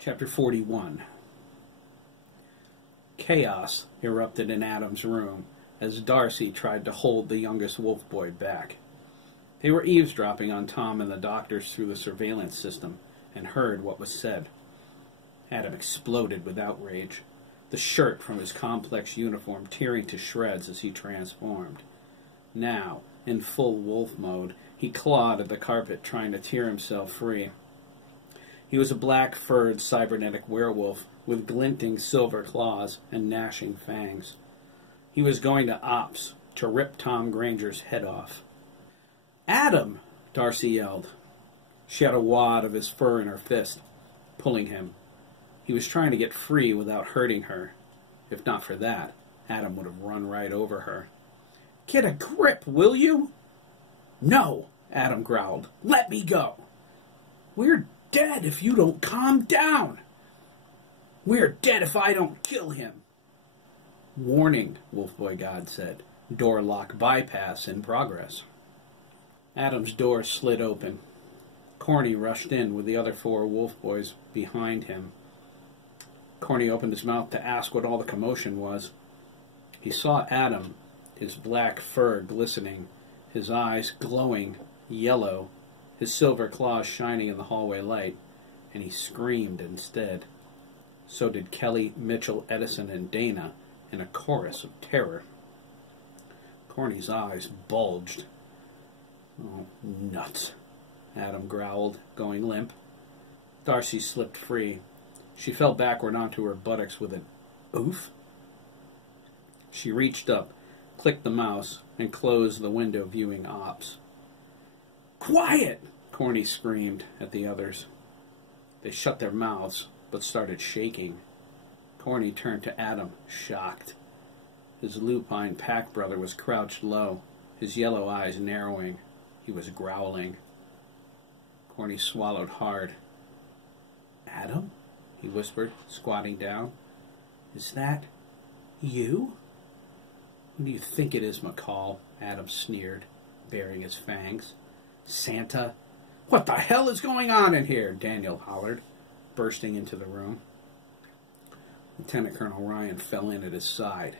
Chapter 41. Chaos erupted in Adam's room as Darcy tried to hold the youngest wolf boy back. They were eavesdropping on Tom and the doctors through the surveillance system and heard what was said. Adam exploded with outrage, the shirt from his complex uniform tearing to shreds as he transformed. Now, in full wolf mode, he clawed at the carpet trying to tear himself free. He was a black-furred cybernetic werewolf with glinting silver claws and gnashing fangs. He was going to Ops to rip Tom Granger's head off. "Adam!" Darcy yelled. She had a wad of his fur in her fist, pulling him. He was trying to get free without hurting her. If not for that, Adam would have run right over her. "Get a grip, will you?" "No," Adam growled. "Let me go." "We're dead if you don't calm down." "We're dead if I don't kill him." "Warning," Wolfboy God said. "Door lock bypass in progress." Adam's door slid open. Corny rushed in with the other 4 wolf boys behind him. Corny opened his mouth to ask what all the commotion was. He saw Adam, his black fur glistening, his eyes glowing yellow, his silver claws shining in the hallway light, and he screamed instead. So did Kelly, Mitchell, Edison, and Dana in a chorus of terror. Corny's eyes bulged. "Oh, nuts," Adam growled, going limp. Darcy slipped free. She fell backward onto her buttocks with an oof. She reached up, clicked the mouse, and closed the window viewing Ops. "Quiet!" Corny screamed at the others. They shut their mouths, but started shaking. Corny turned to Adam, shocked. His lupine pack brother was crouched low, his yellow eyes narrowing. He was growling. Corny swallowed hard. "Adam?" he whispered, squatting down. "Is that you?" "Who do you think it is, McCall?" Adam sneered, baring his fangs. "Santa?" "What the hell is going on in here?" Daniel hollered, bursting into the room. Lieutenant Colonel Ryan fell in at his side.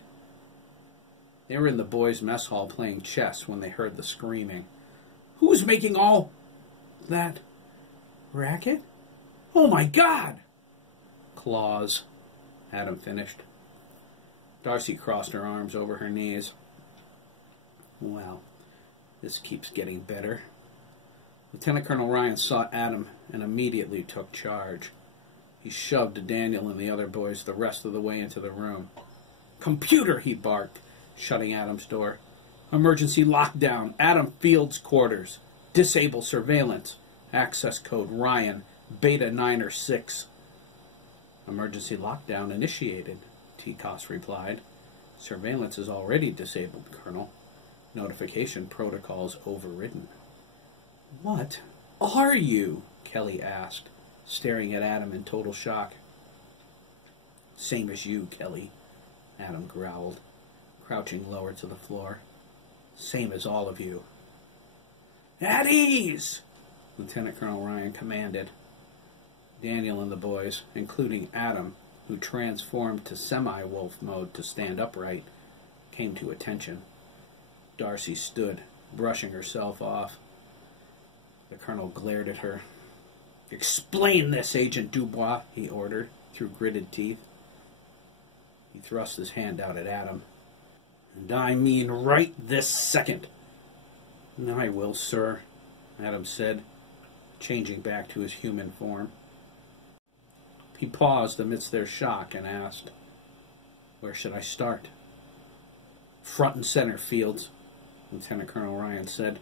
They were in the boys' mess hall playing chess when they heard the screaming. "Who's making all that racket? Oh my God!" "Claws," Adam finished. Darcy crossed her arms over her knees. "Well, this keeps getting better." Lieutenant Colonel Ryan saw Adam and immediately took charge. He shoved Daniel and the other boys the rest of the way into the room. "Computer!" he barked, shutting Adam's door. "Emergency lockdown. Adam Field's quarters. Disable surveillance. Access code Ryan, Beta 9 or 6. "Emergency lockdown initiated," TCOS replied. "Surveillance is already disabled, Colonel. Notification protocols overridden." "What are you?" Kelly asked, staring at Adam in total shock. "Same as you, Kelly," Adam growled, crouching lower to the floor. "Same as all of you." "At ease!" Lieutenant Colonel Ryan commanded. Daniel and the boys, including Adam, who transformed to semi-wolf mode to stand upright, came to attention. Darcy stood, brushing herself off. The colonel glared at her. "Explain this, Agent Dubois," he ordered, through gritted teeth. He thrust his hand out at Adam. "And I mean right this second." "I will, sir," Adam said, changing back to his human form. He paused amidst their shock and asked, "Where should I start?" "Front and center, Fields," Lieutenant Colonel Ryan said.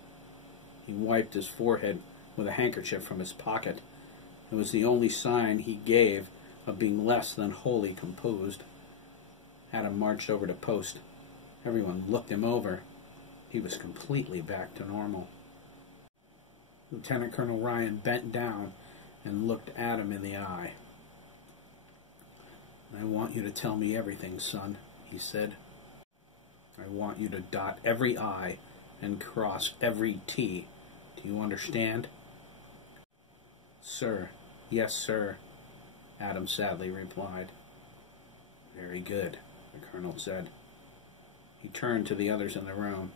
He wiped his forehead with a handkerchief from his pocket. It was the only sign he gave of being less than wholly composed. Adam marched over to post. Everyone looked him over. He was completely back to normal. Lieutenant Colonel Ryan bent down and looked Adam in the eye. "I want you to tell me everything, son," he said. "I want you to dot every I and cross every T. Do you understand?" "Sir. Yes, sir." Adam sadly replied. Very good, the colonel said. He turned to the others in the room.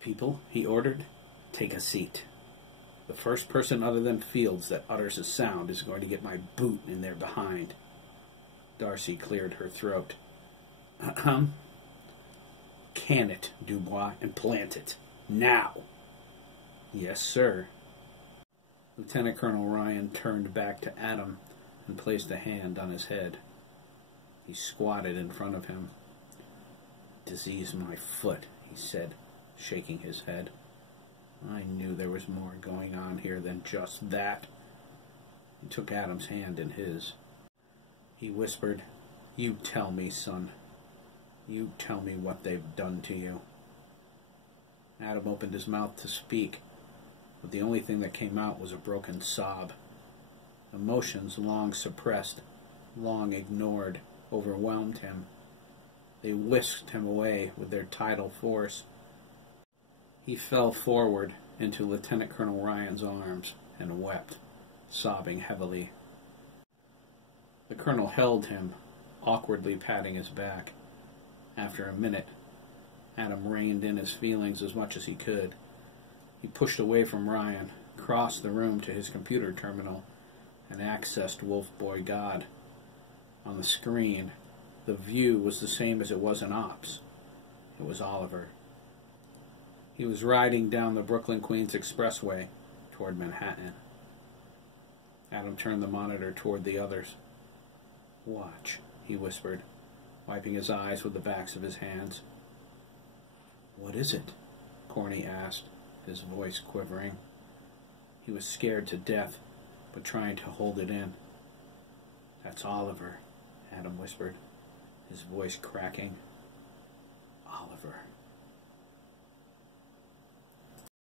People, he ordered, take a seat. The first person other than Fields that utters a sound is going to get my boot in their behind. Darcy cleared her throat. Can it, Dubois, and plant it. Now. Yes, sir. Lieutenant Colonel Ryan turned back to Adam and placed a hand on his head. He squatted in front of him. Disease my foot, he said, shaking his head. I knew there was more going on here than just that. He took Adam's hand in his. He whispered, You tell me, son. You tell me what they've done to you. Adam opened his mouth to speak, but the only thing that came out was a broken sob. Emotions long suppressed, long ignored, overwhelmed him. They whisked him away with their tidal force. He fell forward into Lieutenant Colonel Ryan's arms and wept, sobbing heavily. The colonel held him, awkwardly patting his back. After a minute, Adam reined in his feelings as much as he could. He pushed away from Ryan, crossed the room to his computer terminal, and accessed Wolf Boy God. On the screen, the view was the same as it was in Ops. It was Oliver. He was riding down the Brooklyn-Queens Expressway toward Manhattan. Adam turned the monitor toward the others. Watch, he whispered, wiping his eyes with the backs of his hands. What is it? Corny asked, his voice quivering. He was scared to death, but trying to hold it in. That's Oliver, Adam whispered, his voice cracking. Oliver.